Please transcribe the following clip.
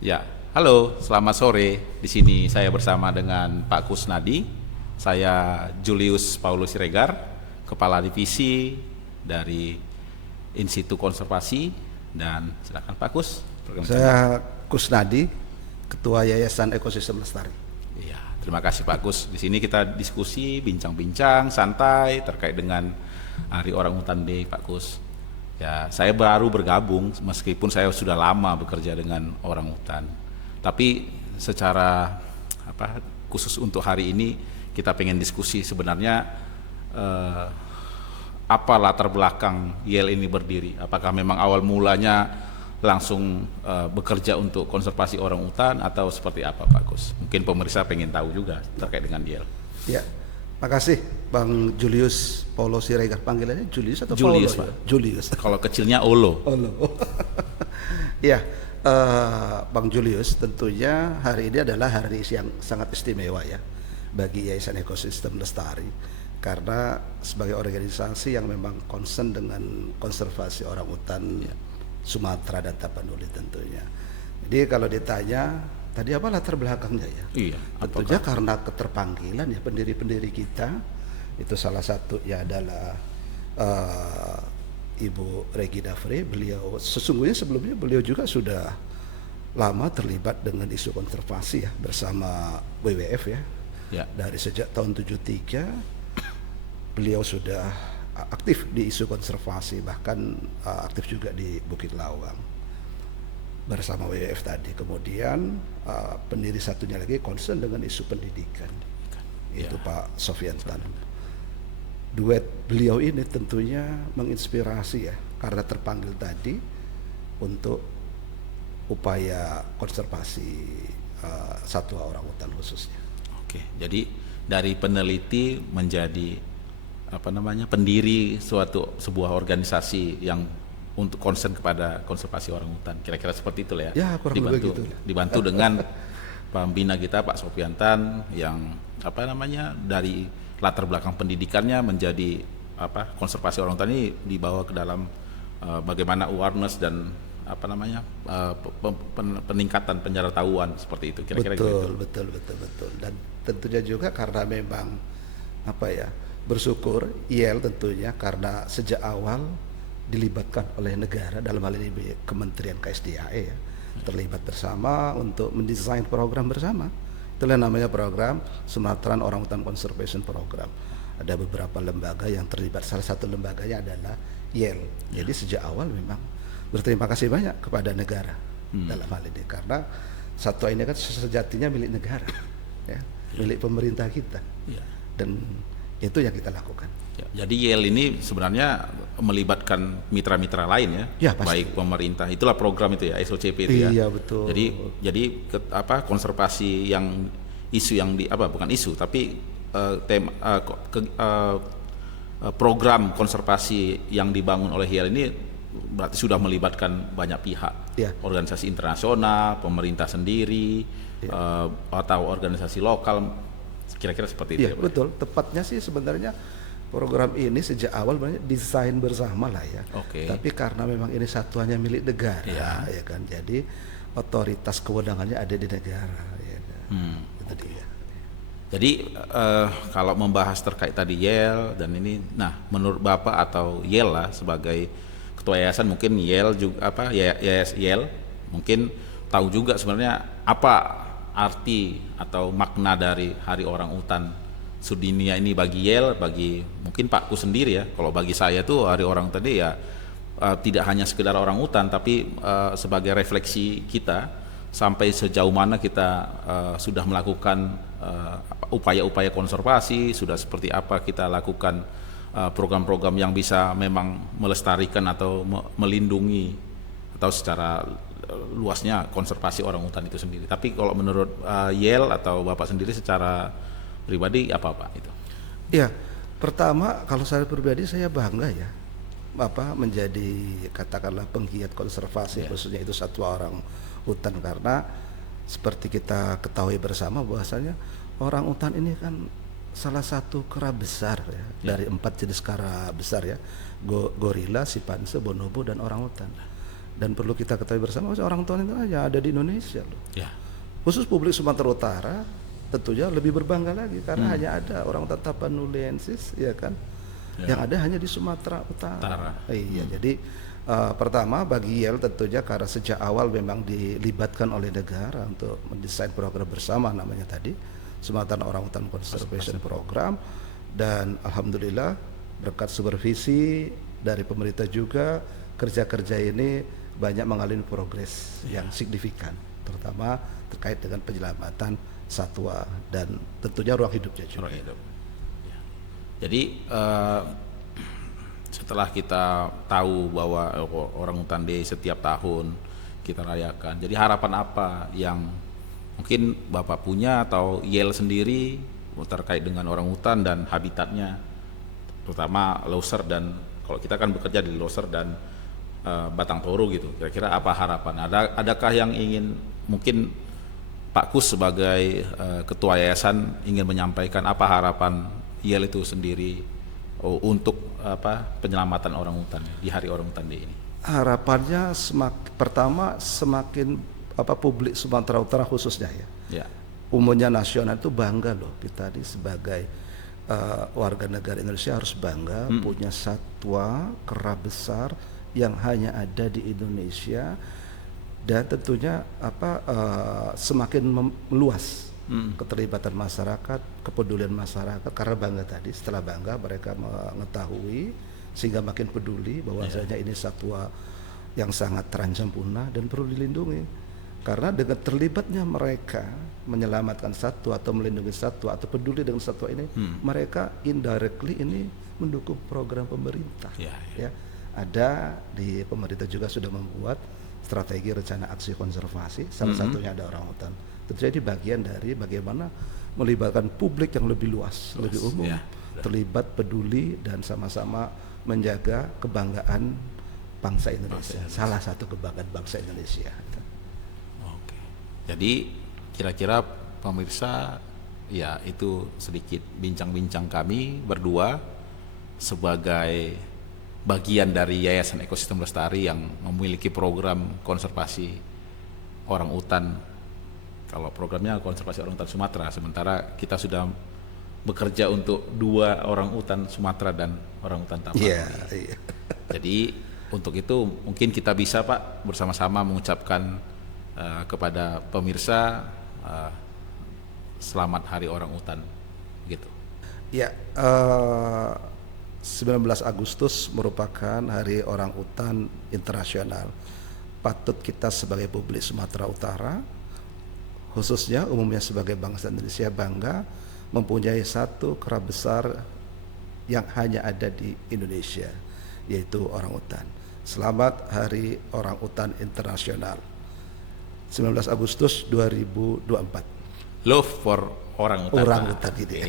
Ya, halo, selamat sore. Di sini saya bersama dengan Pak Kusnadi. Saya Julius Paulus Siregar, Kepala Divisi dari Institut Konservasi. Dan silakan Pak Kus, perkenalkan diri. Saya Kusnadi, Ketua Yayasan Ekosistem Lestari. Iya, terima kasih Pak Kus. Di sini kita diskusi, bincang-bincang, santai terkait dengan Hari Orang Hutan Day, Pak Kus. Ya, saya baru bergabung meskipun saya sudah lama bekerja dengan orang hutan. Tapi secara khusus untuk hari ini kita pengen diskusi sebenarnya eh, apa latar belakang YEL ini berdiri. Apakah memang awal mulanya langsung bekerja untuk konservasi orang hutan atau seperti apa Pak Kus? Mungkin pemirsa pengen tahu juga terkait dengan YEL. Ya, makasih Bang Julius Paulo Siregar. Panggilannya Julius atau Julius, Paulo? Pak. Ya? Julius. Kalau kecilnya Olo. Oh, no. Ya, Bang Julius, tentunya hari ini adalah hari yang sangat istimewa ya bagi Yayasan Ekosistem Lestari, karena sebagai organisasi yang memang concern dengan konservasi orang hutan Sumatera dan Tapanuli tentunya. Jadi kalau ditanya tadi apa latar belakangnya ya? Iya. Tentunya karena keterpanggilan ya pendiri-pendiri kita, itu salah satunya adalah Ibu Regina Frey. Beliau sesungguhnya sebelumnya beliau juga sudah lama terlibat dengan isu konservasi ya bersama WWF ya. Ya. Dari sejak tahun 73 beliau sudah aktif di isu konservasi, bahkan aktif juga di Bukit Lawang bersama WWF tadi. Kemudian pendiri satunya lagi concern dengan isu pendidikan, yaitu Pak Sofian Tan. Duet beliau ini tentunya menginspirasi ya, karena terpanggil tadi untuk upaya konservasi satwa orang hutan khususnya. Oke, jadi dari peneliti menjadi pendiri sebuah organisasi yang untuk concern kepada konservasi orang hutan. Kira-kira seperti itu ya. Ya, kurang lebih gitu. Dibantu dengan pembina kita Pak Sofiantan yang dari latar belakang pendidikannya menjadi konservasi orang hutan ini dibawa ke dalam bagaimana awareness dan peningkatan penyerataan seperti itu. Kira-kira gitu. Betul. Dan tentunya juga karena memang bersyukur YEL tentunya karena sejak awal dilibatkan oleh negara, dalam hal ini Kementerian KSDAE ya, terlibat bersama untuk mendesain program bersama. Itulah namanya program Sumatera Orangutan Conservation Program. Ada beberapa lembaga yang terlibat, salah satu lembaganya adalah YEL. Jadi sejak awal memang berterima kasih banyak kepada negara dalam hal ini, karena satwa ini kan sejatinya milik negara ya, milik pemerintah kita. Dan itu yang kita lakukan. Ya, jadi YEL ini sebenarnya melibatkan mitra-mitra lain Ya, baik pemerintah. Itulah program itu ya, SOCP itu ya. Iya, betul. Jadi konservasi yang isu yang bukan isu tapi program konservasi yang dibangun oleh YEL ini berarti sudah melibatkan banyak pihak. Ya. Organisasi internasional, pemerintah sendiri, atau organisasi lokal. Kira-kira seperti itu ya, ya, betul. Tepatnya sih sebenarnya program ini sejak awal banyak desain bersama lah ya. Tapi karena memang ini satuannya milik negara ya kan, jadi otoritas kewenangannya ada di negara ya kan. Itu dia. Jadi kalau membahas terkait tadi YEL dan ini, nah menurut Bapak atau YEL lah sebagai ketua yayasan, mungkin YEL juga YEL mungkin tahu juga sebenarnya apa arti atau makna dari Hari Orang Hutan Sedunia ini bagi YEL, bagi mungkin Pakku sendiri ya. Kalau bagi saya tuh Hari Orang Hutan ya tidak hanya sekedar orang hutan, tapi sebagai refleksi kita sampai sejauh mana kita sudah melakukan upaya-upaya konservasi, sudah seperti apa kita lakukan program-program yang bisa memang melestarikan atau melindungi atau secara luasnya konservasi orang hutan itu sendiri. Tapi kalau menurut YEL atau Bapak sendiri secara pribadi apa Pak itu? Ya, pertama kalau saya pribadi saya bangga ya menjadi katakanlah penggiat konservasi khususnya itu satwa orang hutan, karena seperti kita ketahui bersama bahwasanya orang hutan ini kan salah satu kera besar ya, dari 4 jenis kera besar ya, gorila, simpanse, bonobo dan orang hutan. Dan perlu kita ketahui bersama, orang utan itu hanya ada di Indonesia loh. Ya. Khusus publik Sumatera Utara tentunya lebih berbangga lagi karena hanya ada orang utan tapanulensis, ya kan, yang ada hanya di Sumatera Utara. Iya, jadi pertama bagi YEL tentunya karena sejak awal memang dilibatkan oleh negara untuk mendesain program bersama namanya tadi Sumatera Orangutan Conservation Program, dan alhamdulillah berkat supervisi dari pemerintah juga kerja-kerja ini banyak mengalami progres yang signifikan, terutama terkait dengan penyelamatan satwa dan tentunya ruang hidupnya juga. Ruang hidup. Ya. Jadi setelah kita tahu bahwa Orangutan Day setiap tahun kita rayakan, jadi harapan apa yang mungkin Bapak punya atau YEL sendiri terkait dengan orangutan dan habitatnya, terutama Loser, dan kalau kita kan bekerja di Loser dan Batang Toru gitu, kira-kira apa harapan? Adakah yang ingin mungkin Pak Kus sebagai ketua yayasan ingin menyampaikan apa harapan YEL itu sendiri untuk penyelamatan orangutan di Hari Orangutan Day ini? Harapannya pertama semakin publik Sumatera Utara khususnya ya, umumnya nasional itu bangga loh, kita ini sebagai warga negara Indonesia harus bangga punya satwa kera besar yang hanya ada di Indonesia, dan tentunya semakin meluas keterlibatan masyarakat, kepedulian masyarakat, karena bangga tadi, setelah bangga mereka mengetahui sehingga makin peduli bahwasanya ini satwa yang sangat terancam punah dan perlu dilindungi. Karena dengan terlibatnya mereka menyelamatkan satwa atau melindungi satwa atau peduli dengan satwa ini, mereka indirectly ini mendukung program pemerintah. Ya, ada di pemerintah juga sudah membuat strategi rencana aksi konservasi, salah satunya ada orangutan. Tentu jadi bagian dari bagaimana melibatkan publik yang lebih luas, lebih umum, terlibat, peduli, dan sama-sama menjaga kebanggaan bangsa Indonesia. Salah satu kebanggaan bangsa Indonesia. Oke. Jadi kira-kira pemirsa, ya itu sedikit bincang-bincang kami berdua sebagai bagian dari Yayasan Ekosistem Lestari yang memiliki program konservasi orang utan. Kalau programnya konservasi orang utan Sumatera, sementara kita sudah bekerja untuk 2 orang utan Sumatera dan orang utan Tapanuli. Iya. Jadi untuk itu mungkin kita bisa Pak bersama-sama mengucapkan kepada pemirsa selamat Hari Orang Utan gitu. Ya, 19 Agustus merupakan Hari Orang Utan Internasional. Patut kita sebagai publik Sumatera Utara, khususnya umumnya sebagai bangsa Indonesia, bangga mempunyai satu kera besar yang hanya ada di Indonesia, yaitu orangutan. Selamat Hari Orang Utan Internasional 19 Agustus 2024. Love for orangutan. Orangutan gitu ya.